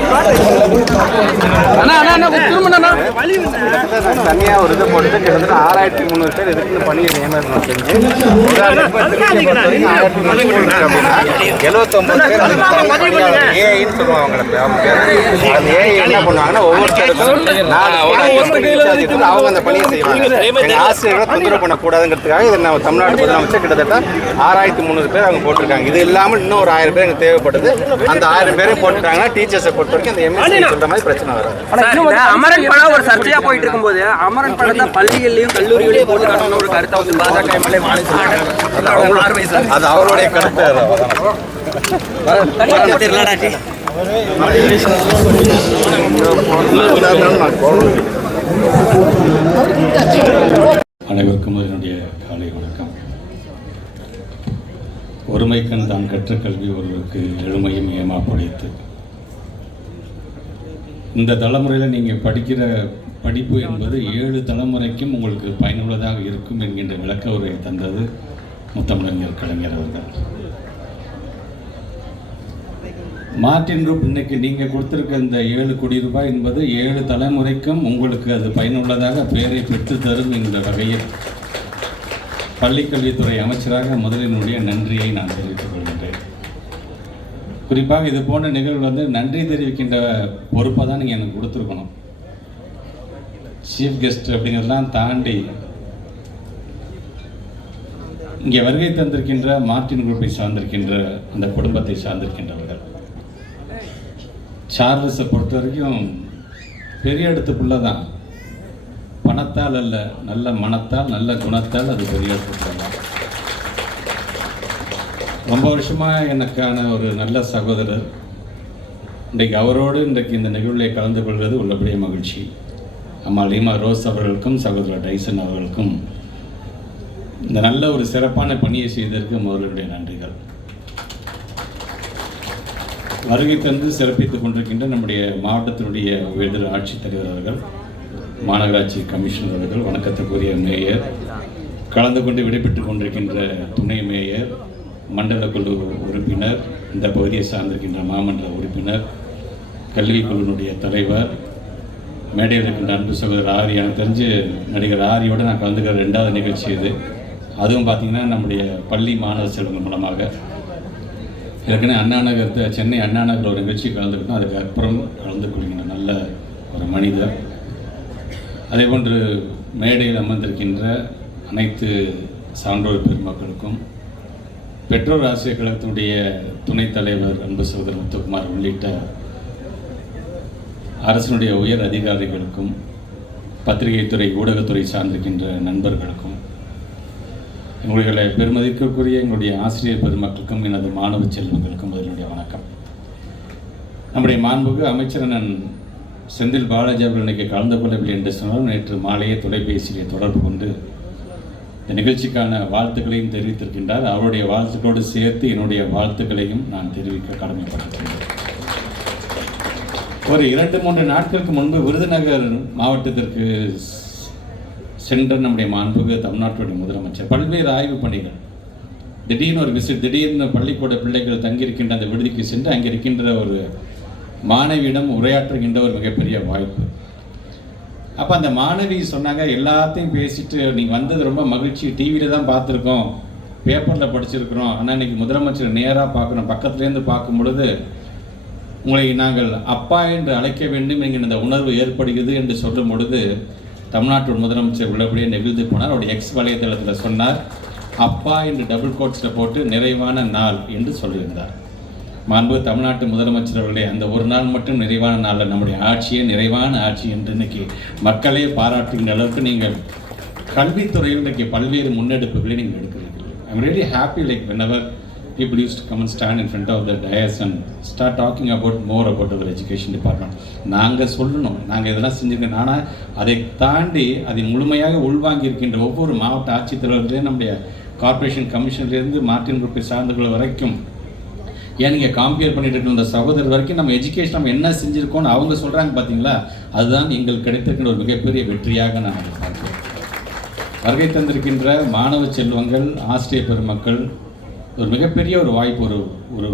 ¡Vale! அண்ணா அண்ணா அண்ணா திரும்ப தனியாக ஒரு இதை போட்டு கிட்டத்தட்ட ஆறாயிரத்தி முந்நூறு பேர் இதுக்குன்னு பணியை நியமனம் செஞ்சு ஆயிரத்தி முந்நூறு அப்படின்னா எழுபத்தொம்பது பேர் ஏஐன்னு சொல்லுவாங்க அவங்கள. அந்த ஏஐ என்ன பண்ணுவாங்கன்னா ஒவ்வொருத்தருக்கும் அவங்க அந்த பணியை செய்வாங்க. எங்கள் ஆசிரியர்களை தொந்தரவு பண்ணக்கூடாதுங்கிறதுக்காக இதை நம்ம தமிழ்நாடு முதலமைச்சர் கிட்டத்தட்ட ஆறாயிரத்தி முந்நூறு பேர் அவங்க போட்டிருக்காங்க. இது இல்லாமல் இன்னும் ஒரு ஆயிரம் பேர் எனக்கு தேவைப்படுது. அந்த ஆயிரம் பேரையும் போட்டுட்டாங்கன்னா டீச்சர்ஸை பொறுத்த வரைக்கும் அந்த எம்எஸ்சி மாதிரி பிரச்சனை அமரன் படம் ஒரு சர்ச்சையா போயிட்டு இருக்கும்போது அமரன் படத்தை பள்ளிகள்லயும் கல்லூரிகளையும் போட்டு காட்டணும் ஒரு கருத்தை வந்து பாஜக எம்எல்ஏ மாநில அது அவருடைய கருத்து. அனைவருக்கும் என்னுடைய காலை வணக்கம். ஒருமைக்கண் தான் கற்ற கல்வி ஒருவருக்கு எழுமையும் ஏமா படைத்து இந்த தலைமுறையில் நீங்கள் படிக்கிற படிப்பு என்பது ஏழு தலைமுறைக்கும் உங்களுக்கு பயனுள்ளதாக இருக்கும் என்கின்ற விளக்க உரையை தந்தது. முத்தமிழறிஞர் கலைஞர் அவர்கள். மார்டின் ரூப் இன்னைக்கு நீங்கள் கொடுத்துருக்க இந்த ஏழு கோடி ரூபாய் என்பது ஏழு தலைமுறைக்கும் உங்களுக்கு அது பயனுள்ளதாக பெயரை பெற்று தரும் என்ற வகையில் பள்ளிக்கல்வித்துறை அமைச்சராக முதலினுடைய நன்றியை நான் தெரிவித்துக் கொள்கின்றேன். குறிப்பாக இது போன்ற நிகழ்வு வந்து நன்றி தெரிவிக்கின்ற பொறுப்பை தான் நீங்கள் எனக்கு கொடுத்துருக்கணும். சீஃப் கெஸ்ட் அப்படிங்கிறதெல்லாம் தாண்டி இங்கே வருகை தந்திருக்கின்ற மார்டின் குரூப்பை சார்ந்திருக்கின்ற அந்த குடும்பத்தை சார்ந்திருக்கின்றவர்கள். சார்லஸை பொறுத்த வரைக்கும் பெரிய இடத்து தான். பணத்தால் அல்ல நல்ல மனத்தால் நல்ல குணத்தால் அது பெரிய இடத்து தான். ரொம்ப வருஷமாக எனக்கான ஒரு நல்ல சகோதரர். இன்றைக்கு அவரோடு இன்றைக்கு இந்த நிகழ்வில் கலந்து கொள்வது உள்ளபடிய மகிழ்ச்சி. அம்மா லீமா ரோஸ் அவர்களுக்கும் சகோதரர் டைசன் அவர்களுக்கும் இந்த நல்ல ஒரு சிறப்பான பணியை செய்ததற்கு முதலுடைய நன்றிகள். வருகை தந்து சிறப்பித்துக் கொண்டிருக்கின்ற நம்முடைய மாவட்டத்தினுடைய உயர்தர ஆட்சித்தலைவர் அவர்கள் மாநகராட்சி கமிஷனர் அவர்கள் வணக்கத்துக்குரிய மேயர் கலந்து கொண்டு விடைபெற்றுக் கொண்டிருக்கின்ற துணை மேயர் மண்டல குழு உறுப்பினர் இந்த பகுதியை சார்ந்திருக்கின்ற மாமன்ற உறுப்பினர் கல்வி குழுவினுடைய தலைவர் மேடையில் இருக்கின்ற அன்பு சகோதரர் ஆரி எனக்கு தெரிஞ்சு நடிகர் ஆரியோடு நான் கலந்துக்கிற ரெண்டாவது நிகழ்ச்சி இது. அதுவும் பார்த்திங்கன்னா நம்முடைய பள்ளி மாணவ செல்வங்கள் மூலமாக. ஏற்கனவே அண்ணா நகர் சென்னை அண்ணா நகர் ஒரு நிகழ்ச்சி கலந்துக்கிட்டோம். அதுக்கப்புறம் கலந்து கொள்கின்ற நல்ல ஒரு மனிதர். அதே போன்று மேடையில் அமர்ந்திருக்கின்ற அனைத்து சான்றோர் பெருமக்களுக்கும் பெற்றோர் ஆசிரியர் கழகத்தினுடைய துணைத் தலைவர் அன்பு சகோதரர் முத்துக்குமார் உள்ளிட்ட அரசினுடைய உயர் அதிகாரிகளுக்கும் பத்திரிகைத்துறை ஊடகத்துறை சார்ந்திருக்கின்ற நண்பர்களுக்கும் எங்களுடைய பெருமதிக்குரிய எங்களுடைய ஆசிரியர் பெருமக்களுக்கும் எனது மாணவ செல்வங்களுக்கும் அதனுடைய வணக்கம். நம்முடைய மாண்புக்கு அமைச்சர் அண்ணன் செந்தில் பாலாஜி அவர்கள் இன்றைக்கு கலந்து கொள்ளவில்லை என்று சொன்னால் நேற்று மாலையே தொலைபேசியை தொடர்பு கொண்டு இந்த நிகழ்ச்சிக்கான வாழ்த்துக்களையும் தெரிவித்திருக்கின்றார். அவருடைய வாழ்த்துக்களோடு சேர்த்து என்னுடைய வாழ்த்துக்களையும் நான் தெரிவிக்க கடமைப்பட்டிருக்கின்றேன். ஒரு இரண்டு மூன்று நாட்களுக்கு முன்பு விருதுநகர் மாவட்டத்திற்கு சென்ற நம்முடைய மாண்புக்கு தமிழ்நாட்டுடைய முதலமைச்சர் பல்வேறு ஆய்வு பணிகள். திடீர்னு ஒரு விசிட் திடீர்னு பள்ளிக்கூட பிள்ளைகள் தங்கியிருக்கின்ற அந்த விடுதிக்கு சென்று அங்கே இருக்கின்ற ஒரு மாணவியிடம் உரையாற்றுகின்ற ஒரு மிகப்பெரிய வாய்ப்பு. அப்போ அந்த மாணவி சொன்னாங்க எல்லாத்தையும் பேசிட்டு நீங்கள் வந்தது ரொம்ப மகிழ்ச்சி. டிவியில் தான் பார்த்துருக்கோம். பேப்பரில் படிச்சிருக்கிறோம். ஆனால் இன்னைக்கு முதலமைச்சர் நேராக பார்க்குறோம் பக்கத்துலேருந்து பார்க்கும் பொழுது உங்களை நாங்கள் அப்பா என்று அழைக்க வேண்டும். என்கிற இந்த உணர்வு ஏற்படுகிறது என்று சொல்லும் பொழுது தமிழ்நாட்டு முதலமைச்சர் உள்ளபடியே நெகிழ்ந்து போனார். அவருடைய எக்ஸ் வலைதளத்தில் சொன்னார் அப்பா என்று டபுள் கோட்ஸில் போட்டு நிறைவான நாள் என்று சொல்லியிருந்தார். மாண்பு தமிழ்நாட்டு முதலமைச்சர் அவர்களே அந்த ஒரு நாள் மட்டும் நிறைவான நாளில் நம்முடைய ஆட்சியே நிறைவான ஆட்சி என்று இன்னைக்கு மக்களே பாராட்டுகின்ற அளவுக்கு நீங்கள் கல்வித்துறையில் இன்றைக்கு பல்வேறு முன்னெடுப்புகளை நீங்கள் எடுக்கிறீர்கள். I'm really happy like whenever people used to come and stand in front of the dais and start talking about more about our education department. நாங்கள் சொல்லணும். நாங்கள் இதெல்லாம் செஞ்சுருக்கோம். ஆனால் அதை தாண்டி அதை முழுமையாக உள்வாங்கி இருக்கின்ற ஒவ்வொரு மாவட்ட ஆட்சித்தலைவர்களையும் நம்முடைய கார்ப்பரேஷன் கமிஷன்லேருந்து மார்டின் குரூப்பை சார்ந்தவர்கள் வரைக்கும் ஏன் நீங்கள் காம்பேர் பண்ணிட்டு இருந்த இந்த சகோதரர் வரைக்கும் நம்ம எஜுகேஷன் நம்ம என்ன செஞ்சுருக்கோம்னு அவங்க சொல்கிறாங்க பார்த்தீங்களா அதுதான் எங்களுக்கு கிடைத்திருக்கின்ற ஒரு மிகப்பெரிய வெற்றியாக நான் பார்க்கிறேன். வருகை தந்திருக்கின்ற மாணவ செல்வங்கள் ஆசிரியர் பெருமக்கள் ஒரு மிகப்பெரிய ஒரு வாய்ப்பு ஒரு ஒரு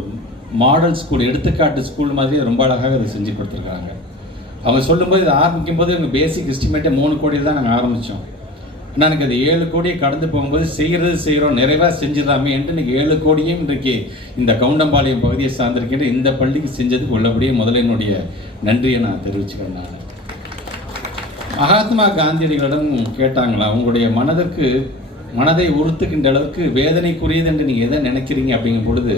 மாடல் ஸ்கூல் எடுத்துக்காட்டு ஸ்கூல் மாதிரி ரொம்ப அழகாக அதை செஞ்சு கொடுத்துருக்காங்க. அவங்க சொல்லும்போது இதை ஆரம்பிக்கும் போது எங்கள் பேசிக் எஸ்டிமேட்டே மூணு கோடியில் தான் நாங்கள் ஆரம்பித்தோம் எனக்கு அது ஏழு கோடியை கடந்து போகும்போது செய்கிறது செய்கிறோம் நிறைவாக செஞ்சிடலாமே என்று இன்றைக்கு ஏழு கோடியும் இன்றைக்கு இந்த கவுண்டம்பாளையம் பகுதியை சார்ந்திருக்கின்ற இந்த பள்ளிக்கு செஞ்சதுக்கு உள்ளபடியே முதல்ல என்னுடைய நன்றியை நான் தெரிவிச்சுக்கிறேன் நான். மகாத்மா காந்தியடிகளிடம் கேட்டாங்களா உங்களுடைய மனதுக்கு மனதை உறுத்துக்கின்ற அளவுக்கு வேதனைக்குரியது என்று நீங்கள் எதை நினைக்கிறீங்க? அப்படிங்கும் பொழுது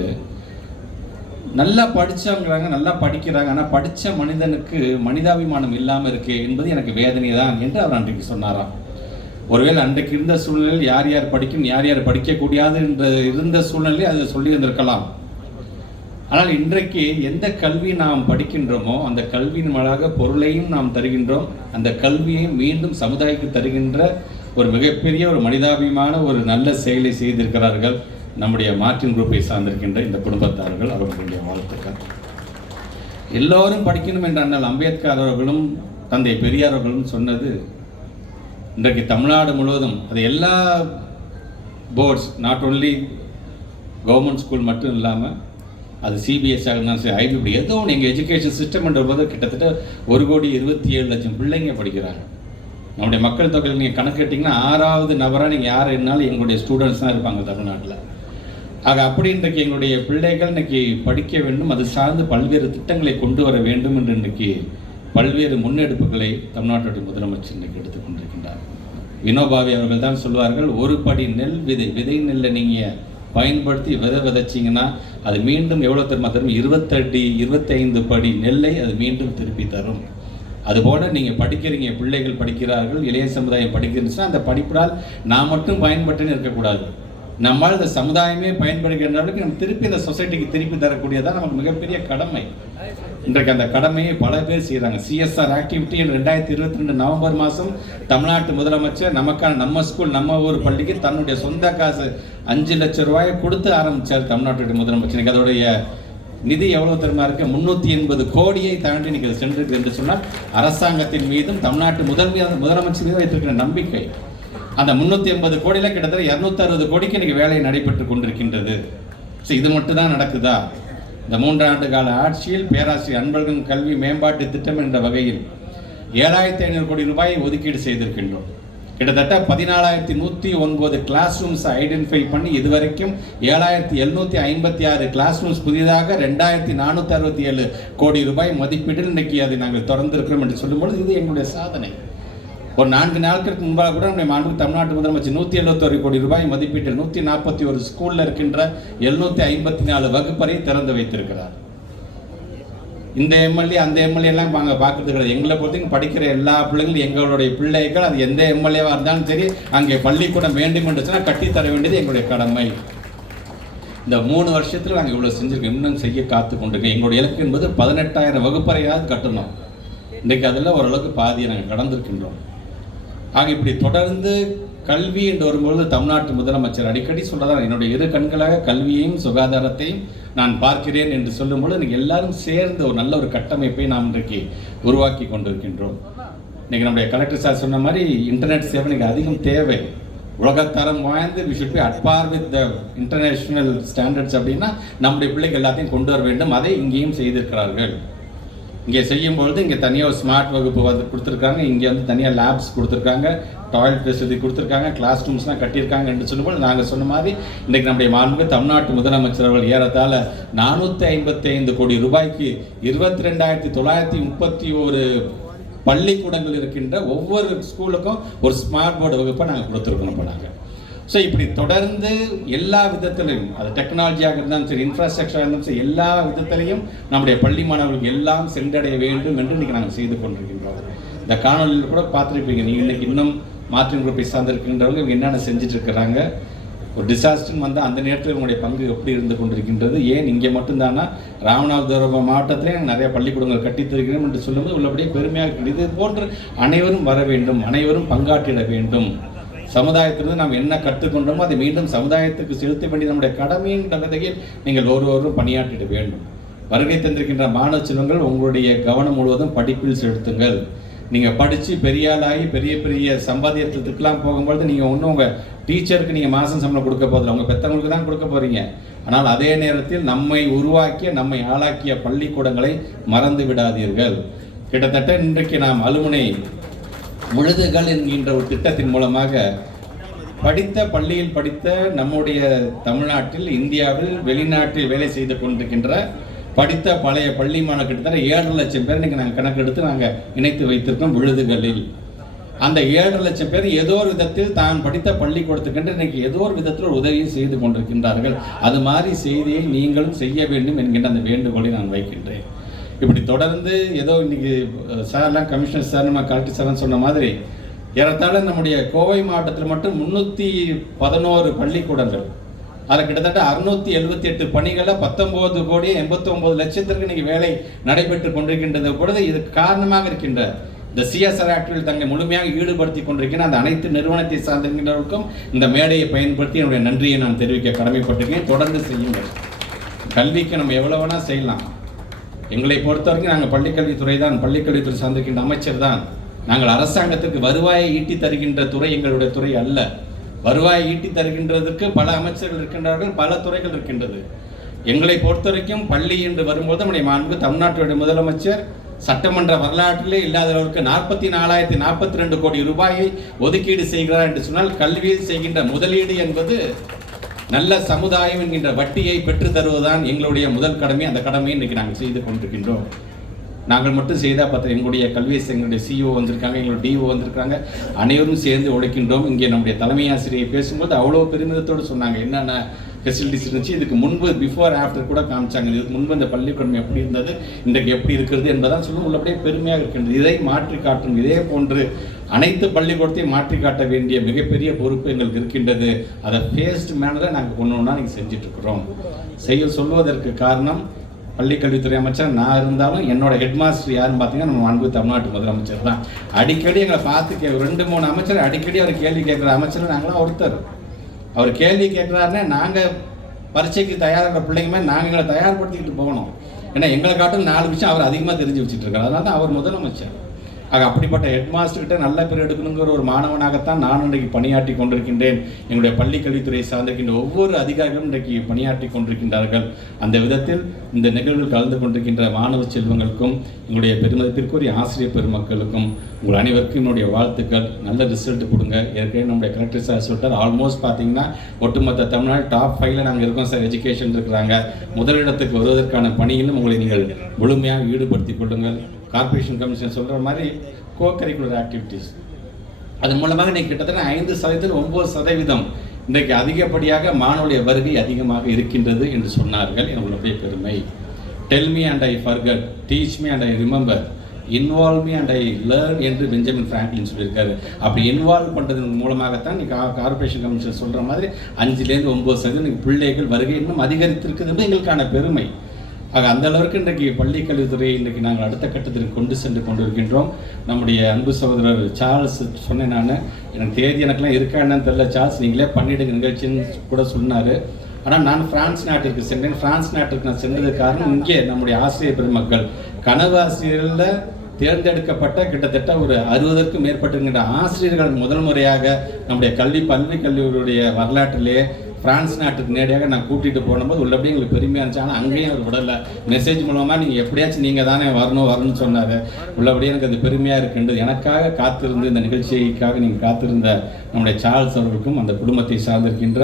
நல்லா படித்தவங்கிறாங்க நல்லா படிக்கிறாங்க ஆனால் படித்த மனிதனுக்கு மனிதாபிமானம் இல்லாமல் இருக்கு என்பது எனக்கு வேதனை தான் என்று அவர் அன்றைக்கு சொன்னாராம். ஒருவேளை அன்றைக்கு இருந்த சூழ்நிலையில் யார் யார் படிக்கும் யார் யார் படிக்கக்கூடாது என்ற இருந்த சூழ்நிலையை அதை சொல்லி இருந்திருக்கலாம் ஆனால் இன்றைக்கு எந்த கல்வி நாம் படிக்கின்றோமோ அந்த கல்வியின் மேலாக பொருளையும் நாம் தருகின்றோம். அந்த கல்வியை மீண்டும் சமுதாயத்துக்கு தருகின்ற ஒரு மிகப்பெரிய ஒரு மனிதாபிமான ஒரு நல்ல செயலை செய்திருக்கிறார்கள் நம்முடைய மார்டின் குரூப்பை சார்ந்திருக்கின்ற இந்த குடும்பத்தார்கள். அவர்களுடைய வாழ்த்துக்கள். எல்லோரும் படிக்கணும் என்ற அண்ணல் அம்பேத்கர் அவர்களும் தந்தை பெரியார் அவர்களும் சொன்னது இன்றைக்கு தமிழ்நாடு முழுவதும் அது எல்லா boards not only government school மட்டும் இல்லாமல் அது சிபிஎஸ்சி ஆகணும் சரி ஐபிபி ஏதோ ஒன்று எங்கள் எஜுகேஷன் சிஸ்டம்ன்ற போது கிட்டத்தட்ட ஒரு கோடி இருபத்தி ஏழு லட்சம் பிள்ளைங்க படிக்கிறாங்க. நம்முடைய மக்கள் தொகையில் நீங்கள் கணக்கெட்டிங்கன்னா ஆறாவது நபராக நீங்கள் யார் என்னாலும் எங்களுடைய ஸ்டூடெண்ட்ஸ் தான் இருப்பாங்க தமிழ்நாட்டில். ஆக அப்படி இன்றைக்கு எங்களுடைய பிள்ளைகள் இன்னைக்கு படிக்க வேண்டும் அது சார்ந்து பல்வேறு திட்டங்களை கொண்டு வர வேண்டும் என்று இன்றைக்கு பல்வேறு முன்னெடுப்புகளை தமிழ்நாட்டுடைய முதலமைச்சர் இன்றைக்கு எடுத்துக்கொண்டிருக்கிறேன் வினோபாவி அவர்கள் தான் சொல்வார்கள் ஒரு படி நெல் விதை விதை நெல்லை நீங்கள் பயன்படுத்தி விதை விதைச்சிங்கன்னா அது மீண்டும் எவ்வளோ திரும்ப தரும்? இருபத்தடி இருபத்தைந்து படி நெல்லை அது மீண்டும் திருப்பி தரும். அதுபோல் நீங்கள் படிக்கிறீங்க பிள்ளைகள் படிக்கிறார்கள் இளைய சமுதாயம் படிக்கிறதுச்சுன்னா அந்த படிப்பினால் நான் மட்டும் பயன்பட்டுன்னு இருக்கக்கூடாது. நம்மால் இந்த சமுதாயமே பயன்படுகின்ற அளவுக்கு நம்ம திருப்பி இந்த சொசைட்டிக்கு திருப்பி தரக்கூடியதான் நமக்கு மிகப்பெரிய கடமை. இன்றைக்கு அந்த கடமையை பல பேர் செய்கிறாங்க சிஎஸ்ஆர் ஆக்டிவிட்டி ரெண்டாயிரத்தி இருபத்தி ரெண்டு நவம்பர் மாதம் தமிழ்நாட்டு முதலமைச்சர் நமக்கான நம்ம ஸ்கூல் நம்ம ஊர் பள்ளிக்கு தன்னுடைய சொந்த காசு அஞ்சு லட்சம் ரூபாயை கொடுத்து ஆரம்பித்தார் தமிழ்நாட்டுடைய முதலமைச்சர். இன்னைக்கு அதோடைய நிதி எவ்வளவு தெரியுமா இருக்கு? முன்னூத்தி எண்பது கோடியை தாண்டி இன்னைக்கு சென்றிருக்கு என்று சொன்னால் அரசாங்கத்தின் மீதும் தமிழ்நாட்டு முதல் முதலமைச்சர் மீது வைத்திருக்கிற நம்பிக்கை. அந்த முன்னூத்தி எண்பது கோடியில கிட்டத்தட்ட இருநூத்தி அறுபது கோடிக்கு இன்னைக்கு வேலை நடைபெற்று கொண்டிருக்கின்றது. ஸோ இது மட்டும் தான் நடக்குதா? இந்த மூன்றாண்டு கால ஆட்சியில் பேராசிரியர் அன்பழகன் கல்வி மேம்பாட்டு திட்டம் என்ற வகையில் ஏழாயிரத்தி ஐநூறு கோடி ரூபாயை ஒதுக்கீடு செய்திருக்கின்றோம். கிட்டத்தட்ட பதினாலாயிரத்தி நூற்றி ஒன்பது கிளாஸ் ரூம்ஸை ஐடென்டிஃபை பண்ணி இதுவரைக்கும் ஏழாயிரத்தி எழுநூற்றி ஐம்பத்தி ஆறு கிளாஸ் ரூம்ஸ் புதிதாக ரெண்டாயிரத்தி நானூற்றி அறுபத்தி ஏழு கோடி ரூபாய் மதிப்பீட்டில் இன்னைக்கு அதை நாங்கள் திறந்திருக்கிறோம் என்று சொல்லும்பொழுது இது எங்களுடைய சாதனை. ஒரு நான்கு நாட்களுக்கு முன்பாக கூட நம்முடைய மாண்பு தமிழ்நாட்டு முதலமைச்சர் நூற்றி எழுபத்தொரு கோடி ரூபாய் மதிப்பீட்டில் நூற்றி நாற்பத்தி ஒரு ஸ்கூலில் இருக்கின்ற எழுநூற்றி ஐம்பத்தி நாலு வகுப்பறை திறந்து வைத்திருக்கிறார். இந்த எம்எல்ஏ அந்த எம்எல்ஏ எல்லாம் நாங்கள் பார்க்கறது கிடையாது. எங்களை பொறுத்தவரைக்கும் படிக்கிற எல்லா பிள்ளைங்களும் எங்களுடைய பிள்ளைகள் அது எந்த எம்எல்ஏவாக இருந்தாலும் சரி அங்கே பள்ளிக்கூடம் வேண்டும் என்று சொன்னால் கட்டித்தர வேண்டியது எங்களுடைய கடமை. இந்த மூணு வருஷத்தில் நாங்கள் இவ்வளோ செஞ்சுருக்கோம். இன்னும் செய்ய காத்து கொண்டிருக்கோம். எங்களுடைய இலக்கு என்பது பதினெட்டாயிரம் வகுப்பறையாவது கட்டணும். இன்றைக்கு அதில் ஓரளவுக்கு பாதியை நாங்கள் கடந்திருக்கின்றோம். ஆக இப்படி தொடர்ந்து கல்வி என்று வரும்பொழுது தமிழ்நாட்டு முதலமைச்சர் அடிக்கடி சொல்றதான் என்னுடைய இரு கண்களாக கல்வியையும் சுகாதாரத்தையும் நான் பார்க்கிறேன் என்று சொல்லும்பொழுது நீங்கள் எல்லாரும் சேர்ந்து ஒரு நல்ல ஒரு கட்டமைப்பை நாம் இன்றைக்கு உருவாக்கி கொண்டிருக்கின்றோம். இன்னைக்கு நம்முடைய கலெக்டர் சார் சொன்ன மாதிரி இன்டர்நெட் சேவை இன்னைக்கு அதிகம் தேவை. உலகத்தரம் வாய்ந்து we should be at par with the international standards அப்படின்னா நம்முடைய பிள்ளைகள் எல்லாத்தையும் கொண்டு வர வேண்டும். அதை இங்கேயும் செய்திருக்கிறார்கள். இங்கே செய்யும் பொழுது இங்கே தனியாக ஒரு ஸ்மார்ட் வகுப்பு வந்து கொடுத்துருக்காங்க. இங்கே வந்து தனியாக லேப்ஸ் கொடுத்துருக்காங்க. டாய்லெட் ஃபெசிலிட்டி கொடுத்துருக்காங்க. கிளாஸ் ரூம்ஸ்லாம் கட்டியிருக்காங்கன்னு சொல்லும்போது நாங்கள் சொன்ன மாதிரி இன்றைக்கு நம்முடைய மாண்பு தமிழ்நாட்டு முதலமைச்சர் அவர்கள் நானூற்றி ஐம்பத்தி ஐந்து கோடி ரூபாய்க்கு இருபத்தி ரெண்டாயிரத்தி தொள்ளாயிரத்தி முப்பத்தி ஒரு பள்ளிக்கூடங்கள் இருக்கின்ற ஒவ்வொரு ஸ்கூலுக்கும் ஒரு ஸ்மார்ட் போர்டு வகுப்பை நாங்கள் கொடுத்துருக்கோம் இப்போ நாங்கள் ஸோ இப்படி தொடர்ந்து எல்லா விதத்திலையும் அது டெக்னாலஜியாக இருந்தாலும் சரி இன்ஃப்ராஸ்ட்ரக்சராக இருந்தாலும் சரி எல்லா விதத்திலையும் நம்முடைய பள்ளி மாணவர்களுக்கு எல்லாம் சென்றடைய வேண்டும் என்று இன்றைக்கி நாங்கள் செய்து கொண்டிருக்கின்றோம். இந்த காணொலியில் கூட பார்த்துருப்பீங்க. நீங்கள் இன்றைக்கி இன்னும் மாற்றின் குரூப்பை சார்ந்திருக்கின்றவங்க இவங்க என்னென்ன செஞ்சுட்டு இருக்கிறாங்க ஒரு டிசாஸ்டர்னு வந்தால் அந்த நேரத்தில் உங்களுடைய பங்கு எப்படி இருந்து கொண்டிருக்கின்றது? ஏன் இங்கே மட்டும்தானா? ராமநாதபுரம் மாவட்டத்திலே நிறைய பள்ளிக்கூடங்கள் கட்டித்தருகிறோம் என்று சொல்லும்போது உள்ளபடியே பெருமையாக இது போன்று அனைவரும் வர வேண்டும் அனைவரும் பங்காற்றிட வேண்டும். சமுதாயத்திலிருந்து நாம் என்ன கற்றுக்கொண்டோமோ அதை மீண்டும் சமுதாயத்துக்கு செலுத்த வேண்டிய நம்முடைய கடமையின் கதையில் நீங்கள் ஒருவரும் பணியாற்றிட வேண்டும். வருகை தந்திருக்கின்ற மாணவ செல்வங்கள் உங்களுடைய கவனம் முழுவதும் படிப்பில் செலுத்துங்கள். நீங்கள் படித்து பெரிய ஆளாகி பெரிய பெரிய சம்பாதியத்துக்கெலாம் போகும்பொழுது நீங்கள் ஒன்றும் உங்கள் டீச்சருக்கு நீங்கள் மாதம் சம்பளம் கொடுக்க போதில்லை உங்கள் பெற்றவங்களுக்கு தான் கொடுக்க போகிறீங்க ஆனால் அதே நேரத்தில் நம்மை உருவாக்கிய நம்மை ஆளாக்கிய பள்ளிக்கூடங்களை மறந்து விடாதீர்கள். கிட்டத்தட்ட இன்றைக்கு நாம் அலுமினை முழுதுகள் என்கின்ற ஒரு திட்டத்தின் மூலமாக படித்த பள்ளியில் படித்த நம்முடைய தமிழ்நாட்டில் இந்தியாவில் வெளிநாட்டில் வேலை செய்து கொண்டிருக்கின்ற படித்த பழைய பள்ளி மாணவர் கிட்டத்தட்ட ஏழரை லட்சம் பேர் இன்னைக்கு நாங்கள் கணக்கெடுத்து நாங்கள் இணைத்து வைத்திருக்கோம் விழுதுகளில் அந்த ஏழரை லட்சம் பேர் ஏதோ ஒரு விதத்தில் தான் படித்த பள்ளிக்கூடத்துக்கென்று இன்னைக்கு ஏதோ ஒரு விதத்தில் ஒரு உதவியை செய்து கொண்டிருக்கின்றார்கள். அது மாதிரி செய்தியை நீங்களும் செய்ய வேண்டும் என்கின்ற அந்த வேண்டுகோளை நான் வைக்கின்றேன். இப்படி தொடர்ந்து ஏதோ இன்னைக்கு சார்லாம் கமிஷனர் சார் நம்ம கலெக்டர் சார்னு சொன்ன மாதிரி ஏறத்தாழ நம்முடைய கோவை மாவட்டத்தில் மட்டும் முந்நூற்றி பதினோரு பள்ளிக்கூடங்கள். அதில் கிட்டத்தட்ட அறுநூத்தி எழுபத்தி எட்டு பணிகளில் பத்தொன்பது கோடி எண்பத்தொம்போது லட்சத்திற்கு இன்னைக்கு வேலை நடைபெற்று கொண்டிருக்கின்றது பொழுது இதுக்கு காரணமாக இருக்கின்ற இந்த சிஎஸ்ஆர் ஆக்டில் தங்களை முழுமையாக ஈடுபடுத்தி கொண்டிருக்கிற அந்த அனைத்து நிறுவனத்தை சார்ந்திருக்கின்றவர்களுக்கும் இந்த மேடையை பயன்படுத்தி என்னுடைய நன்றியை நான் தெரிவிக்க கடமைப்பட்டிருக்கேன். தொடர்ந்து செய்யுங்கள். கல்விக்கு நம்ம எவ்வளோ வேணால் செய்யலாம். எங்களை பொறுத்தவரைக்கும் நாங்கள் பள்ளிக்கல்வித்துறை தான் பள்ளிக்கல்வித்துறை சார்ந்திருக்கின்ற அமைச்சர் தான். நாங்கள் அரசாங்கத்துக்கு வருவாயை ஈட்டி தருகின்ற துறை எங்களுடைய துறை அல்ல. வருவாயை ஈட்டி தருகின்றதற்கு பல அமைச்சர்கள் இருக்கின்றார்கள் பல துறைகள் இருக்கின்றது. எங்களை பொறுத்தவரைக்கும் பள்ளி என்று வரும்போது நம்முடைய மாண்பு தமிழ்நாட்டுடைய முதலமைச்சர் சட்டமன்ற வரலாற்றிலே இல்லாத அளவுக்கு நாற்பத்தி நாலாயிரத்தி நாற்பத்தி ரெண்டு கோடி ரூபாயை ஒதுக்கீடு செய்கிறார் என்று சொன்னால் கல்வியில் செய்கின்ற முதலீடு என்பது நல்ல சமுதாயம் என்கின்ற வட்டியை பெற்று தருவதுதான் எங்களுடைய முதல் கடமை. அந்த கடமையை இன்னைக்கு நாங்கள் செய்து கொண்டிருக்கின்றோம். நாங்கள் மட்டும் செய்தால் பார்த்து எங்களுடைய கல்வி எங்களுடைய சிஓ வந்திருக்காங்க எங்களுடைய டிஓ வந்திருக்காங்க. அனைவரும் சேர்ந்து உழைக்கின்றோம். இங்கே நம்முடைய தலைமை ஆசிரியர் பேசும்போது அவ்வளோ பெருமிதத்தோடு சொன்னாங்க. என்னென்ன ஃபெசிலிட்டிஸ் இருந்துச்சு? இதுக்கு முன்பு பிஃபோர் ஆஃப்டர் கூட காமிச்சாங்க. இதுக்கு முன்பு இந்த பள்ளிக்கூடம் எப்படி இருந்தது? இன்றைக்கு எப்படி இருக்கிறது என்பதான் சொல்லும். உள்ளபடியே பெருமையாக இருக்கின்றது. இதை மாற்றி காட்டும். இதே போன்று அனைத்து பள்ளிக்கூடத்தையும் மாற்றி காட்ட வேண்டிய மிகப்பெரிய பொறுப்பு எங்களுக்கு இருக்கின்றது. அதை ஃபேஸ்ட் மேனரில் நாங்கள் ஒன்று ஒன்றா நீங்கள் செஞ்சிட்ருக்குறோம். செய்ய சொல்வதற்கு காரணம் பள்ளிக்கல்வித்துறை அமைச்சர் நான் இருந்தாலும் என்னோட ஹெட்மாஸ்டர் யாருன்னு பார்த்தீங்கன்னா நம்ம அன்பு தமிழ்நாட்டு முதலமைச்சர் தான். அடிக்கடி எங்களை பார்த்து கே ரெண்டு மூணு அமைச்சர் அடிக்கடி அவர் கேள்வி கேட்குற அமைச்சர் நாங்களாம் ஒருத்தர். அவர் கேள்வி கேட்குறாருன்னா நாங்கள் பரீட்சைக்கு தயாராகிற பிள்ளைங்க மாதிரி நாங்கள் எங்களை தயார்படுத்திக்கிட்டு போகணும். ஏன்னா எங்களை காட்டும் நாலு விஷயம் அவர் அதிகமாக தெரிஞ்சு வச்சுட்டு இருக்காரு அதனால தான் அவர் முதலமைச்சர். ஆக அப்படிப்பட்ட ஹெட்மாஸ்டர்கிட்ட நல்ல பேர் எடுக்கணுங்கிற ஒரு மாணவனாகத்தான் நான் இன்றைக்கு பணியாற்றி கொண்டிருக்கின்றேன். என்னுடைய பள்ளி கல்வித்துறையை சார்ந்திருக்கின்ற ஒவ்வொரு அதிகாரிகளும் இன்றைக்கு பணியாற்றி கொண்டிருக்கின்றார்கள். அந்த விதத்தில் இந்த நிகழ்வில் கலந்து கொண்டிருக்கின்ற மாணவ செல்வங்களுக்கும் எங்களுடைய பெருமதிப்பிற்குரிய ஆசிரியர் பெருமக்களுக்கும் உங்கள் அனைவருக்கும் என்னுடைய வாழ்த்துக்கள். நல்ல ரிசல்ட் கொடுங்க. ஏற்கனவே நம்முடைய கலெக்டர் சார் சொல்லிட்டார் ஆல்மோஸ்ட் பார்த்தீங்கன்னா ஒட்டுமொத்த தமிழ்நாடு டாப் ஃபைவ்ல நாங்கள் இருக்கோம் சார். எஜுகேஷன் இருக்கிறாங்க. முதலிடத்துக்கு வருவதற்கான பணியிலும் உங்களை நீங்கள் முழுமையாக ஈடுபடுத்திக் கொள்ளுங்கள். கார்ப்பரேஷன் கமிஷன் சொல்கிற மாதிரி கோ கரிக்குலர் ஆக்டிவிட்டீஸ் அது மூலமாக இன்றைக்கி கிட்டத்தட்ட ஐந்து சதவீதத்தில் ஒம்பது சதவீதம் இன்றைக்கு அதிகப்படியாக மாணவருடைய வருகை அதிகமாக இருக்கின்றது என்று சொன்னார்கள் என்னுடைய பெருமை. Tell me and I forgot teach me and I remember involve me and I learn என்று பெஞ்சமின் ஃப்ராங்க்லின் சொல்லியிருக்காரு. அப்படி இன்வால்வ் பண்ணுறதன் மூலமாகத்தான் இன்னைக்கு கார்பரேஷன் கமிஷன் சொல்கிற மாதிரி அஞ்சுலேருந்து ஒம்பது சதவீதம் பிள்ளைகள் வருகை இன்னும் அதிகரித்திருக்கிறது எங்களுக்கான பெருமை. ஆக அந்த அளவுக்கு இன்றைக்கு பள்ளி கல்வித்துறையை இன்றைக்கு நாங்கள் அடுத்த கட்டத்திற்கு கொண்டு சென்று கொண்டிருக்கின்றோம். நம்முடைய அன்பு சகோதரர் சார்ல்ஸ் சொன்னேன் நான். எனக்கு தேதி எனக்கெல்லாம் இருக்கா என்னன்னு தெரியல. சார்ல்ஸ் நீங்களே பண்ணிடுங்க. நிகழ்ச்சின்னு கூட சொன்னார். ஆனால் நான் பிரான்ஸ் நாட்டிற்கு சென்றேன். பிரான்ஸ் நாட்டிற்கு நான் சென்றது காரணம் இங்கே நம்முடைய ஆசிரியர் பெருமக்கள். கனவு ஆசிரியர்களில் தேர்ந்தெடுக்கப்பட்ட கிட்டத்தட்ட ஒரு அறுபதற்கும் மேற்பட்டிருக்கின்ற ஆசிரியர்கள் முதல் முறையாக நம்முடைய கல்வி பல்வி கல்லூரியுடைய வரலாற்றிலே பிரான்ஸ் நாட்டுக்கு நேரடியாக நான் கூட்டிகிட்டு போனபோது உள்ளபடி எங்களுக்கு பெருமையாக இருந்துச்சு. ஆனால் அங்கேயும் அவர் விடலை மெசேஜ் மூலமாக நீங்கள் எப்படியாச்சும் நீங்கள் தானே வரணும் வரணும்னு சொன்னார் உள்ளபடியே எனக்கு அது பெருமையாக இருக்கின்றது. எனக்காக காத்திருந்து இந்த நிகழ்ச்சிக்காக நீங்கள் காத்திருந்த நம்முடைய சார்ல்ஸ் அவர்களுக்கும் அந்த குடும்பத்தை சார்ந்திருக்கின்ற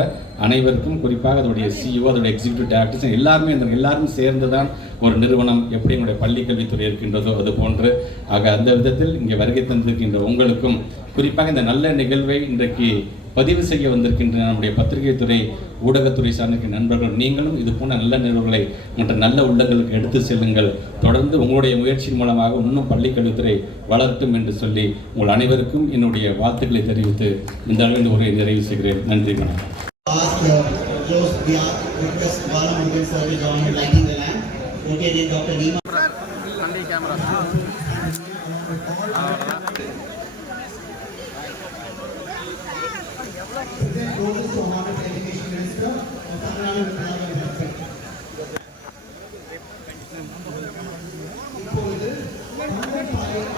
அனைவருக்கும் குறிப்பாக அதோடைய சிஇஓ அதோடைய எக்ஸிக்யூட்டிவ் டேரக்டர்ஸ் எல்லாருமே அந்த எல்லாரும் சேர்ந்து தான் ஒரு நிறுவனம் எப்படி எங்களுடைய பள்ளி கல்வித்துறை இருக்கின்றதோ அது போன்று ஆக அந்த விதத்தில் இங்கே வருகை தந்திருக்கின்ற உங்களுக்கும் குறிப்பாக இந்த நல்ல நிகழ்வை இன்றைக்கு பதிவு செய்ய வந்திருக்கின்ற நம்முடைய பத்திரிகை துறை ஊடகத்துறை சார்ந்த நண்பர்கள் நீங்களும் இது போன்ற நல்ல நிகழ்வுகளை மற்ற நல்ல உள்ளங்களுக்கு எடுத்து செல்லுங்கள். தொடர்ந்து உங்களுடைய முயற்சியின் மூலமாக இன்னும் பள்ளி கல்வித்துறை வளரட்டும் என்று சொல்லி உங்கள் அனைவருக்கும் என்னுடைய வாழ்த்துக்களை தெரிவித்து இந்த அளவில் இந்த உரையை நிறைவு செய்கிறேன். நன்றி வணக்கம். Sir to join in lighting the lamp. Okay, then Dr. Neema. தந்தை கேமரா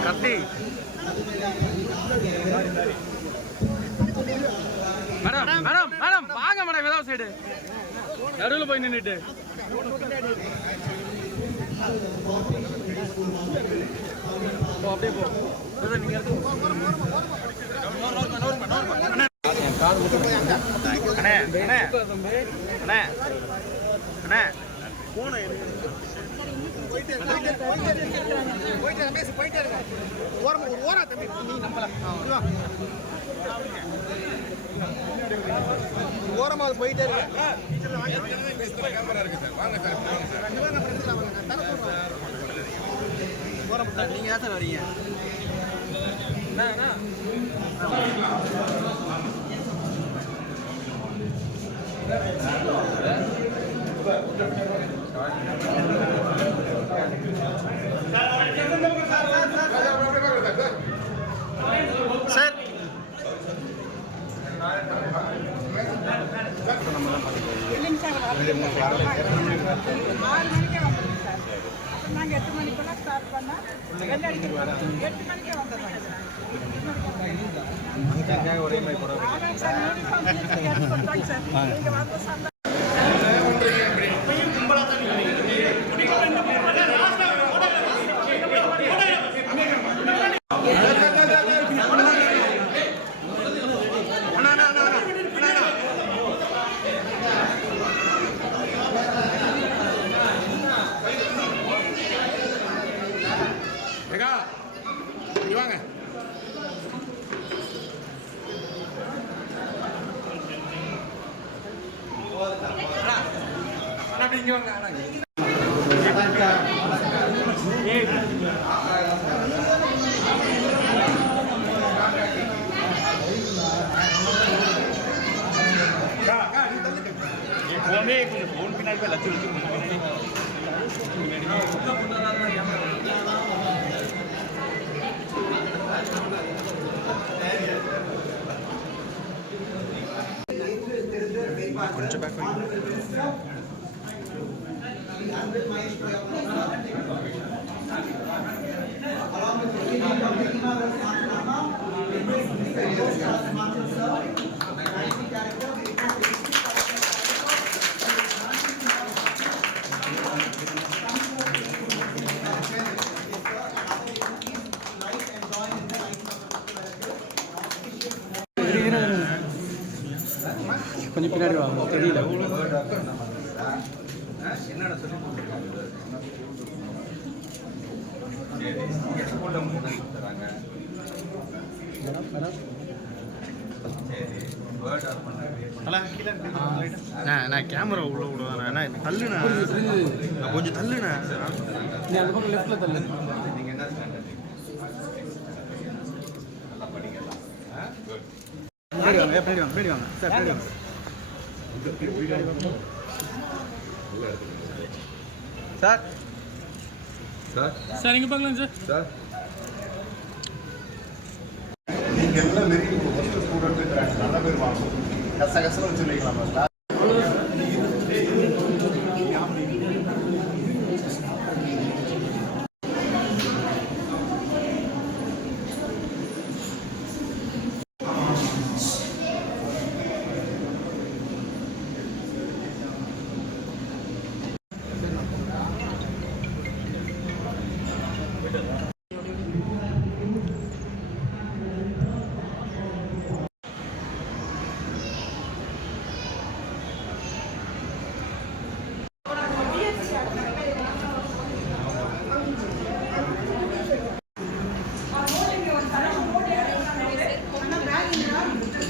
கத்தி நடுவில் போய் நின்றுட்டு அப்படியே போ. நீங்க எடுத்து அண்ணே அண்ணே அண்ணே அண்ணே நீங்க தான் சார் வரீங்க என்ன சார் வரல. ஆறு மணிக்கே வந்துடும் சார். நாங்கள் எட்டு மணிக்குள்ள ஸ்டார்ட் பண்ணால் வெள்ளை எட்டு மணிக்கே வந்துடுறாங்க சார் ஆமாங்க சார் யூனிஃபார்ம் நீங்கள் வந்து சண்டை கொஞ்சம் நான் கேமரா உள்ள விடுவேன் தள்ளுண்ணா கொஞ்சம் தள்ளுண்ணா. நீ அந்த பக்கம் தள்ளு பின்னாடி வாங்க பின்னாடி வாங்க சார் பின்னாடி வாங்க சார் சார். இங்க பார்க்கலாம் சார். நீங்க எல்லாம் வெரி ஃபர்ஸ்ட் ஸ்டூடெண்ட் நல்ல பேர் வாங்கணும். கச கசன்னு வச்சுருக்கீங்களா Sri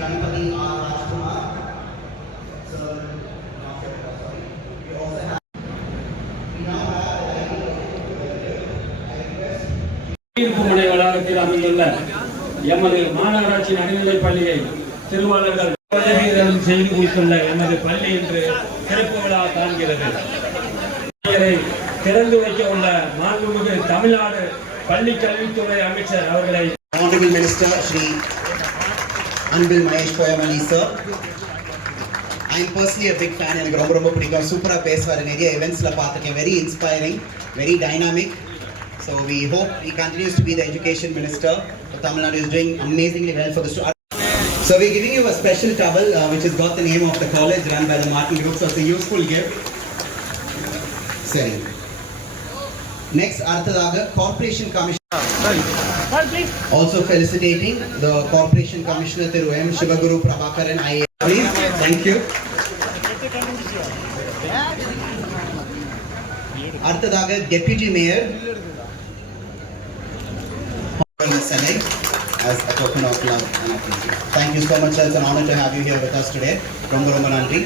Ganapati R. Rajkumar. Sir, sorry. We also have குடியிருப்புமனை வளாகத்தில் அமைந்துள்ள எமது மாநகராட்சி நடுநிலைப் பள்ளியை திருவாளர்கள் உதவிகள் செய்து கொடுத்துள்ள எமது பள்ளி இன்று சிறப்பு விழா காண்கிறது திறந்து வைக்க உள்ள மாண்புமிகு தமிழ்நாடு பள்ளி கல்வித்துறை அமைச்சர் அவர்களை Honorable Minister Shri Anbil Mahesh Poyamani sir. I'm personally a big fan எனக்கு ரொம்ப ரொம்ப பிடிக்கும் சூப்பரா பேசுவார் நிறைய events-ல பார்த்துருக்கேன் very inspiring very dynamic So we hope he continues to be the education minister. Tamil Nadu is doing amazingly well for the students. So we're giving you a special towel uh, which has got the name of the college run by the Martin Group. So it's a useful gift. Sorry. Next, அடுத்ததாக Corporation Commission. Also felicitating the Corporation Commissioner Thiru M. Shivaguru Prabhakaran IAS. Please, thank you. அடுத்ததாக Deputy Mayor Senai as a token of love and appreciation. Thank you so much, sir. It's an honor to have you here with us today. ரொம்ப ரொம்ப நன்றி